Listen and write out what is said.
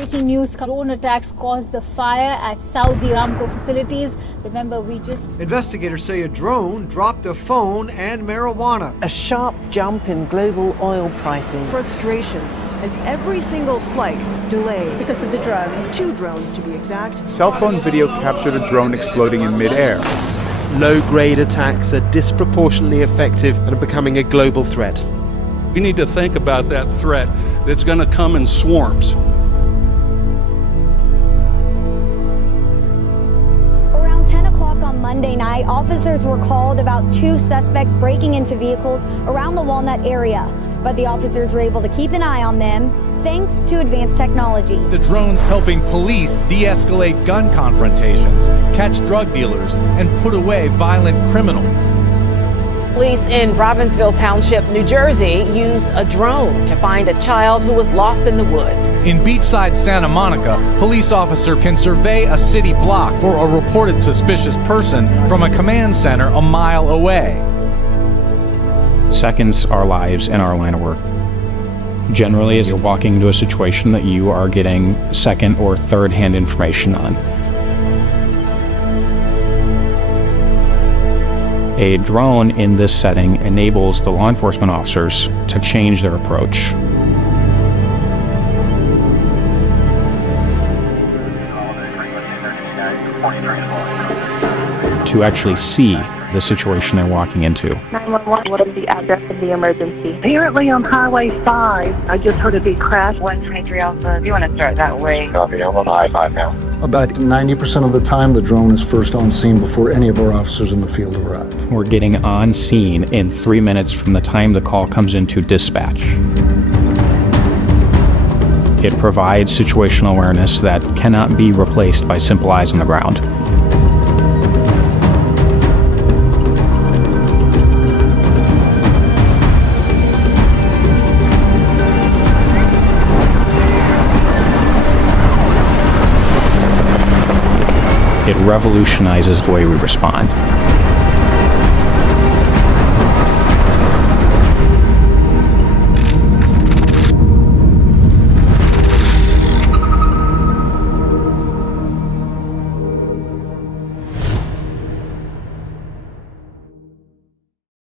Breaking news, drone attacks caused the fire at Saudi Aramco facilities. Remember, Investigators say a drone dropped a phone and marijuana. A sharp jump in global oil prices. Frustration as every single flight is delayed because of the drone. 2 drones to be exact. Cell phone video captured a drone exploding in mid-air. Low-grade attacks are disproportionately effective and are becoming a global threat. We need to think about that threat that's going to come in swarms. Around 10 o'clock on Monday night, officers were called about 2 suspects breaking into vehicles around the Walnut area. But the officers were able to keep an eye on them thanks to advanced technology. The drones helping police de-escalate gun confrontations, catch drug dealers, and put away violent criminals. Police in Robbinsville Township, New Jersey, used a drone to find a child who was lost in the woods. In beachside Santa Monica, police officer can survey a city block for a reported suspicious person from a command center a mile away. Seconds are lives in our line of work. Generally, as you're walking into a situation that you are getting second or third hand information on. A drone in this setting enables the law enforcement officers to change their approach. To actually see the situation they're walking into. 911, what is the address of the emergency? Apparently on Highway 5, I just heard a big crash. 123 Alpha, if you want to start that way. Copy, I'm on I-5 now. About 90% of the time, the drone is first on scene before any of our officers in the field arrive. We're getting on scene in 3 minutes from the time the call comes into dispatch. It provides situational awareness that cannot be replaced by simple eyes on the ground. It revolutionizes the way we respond.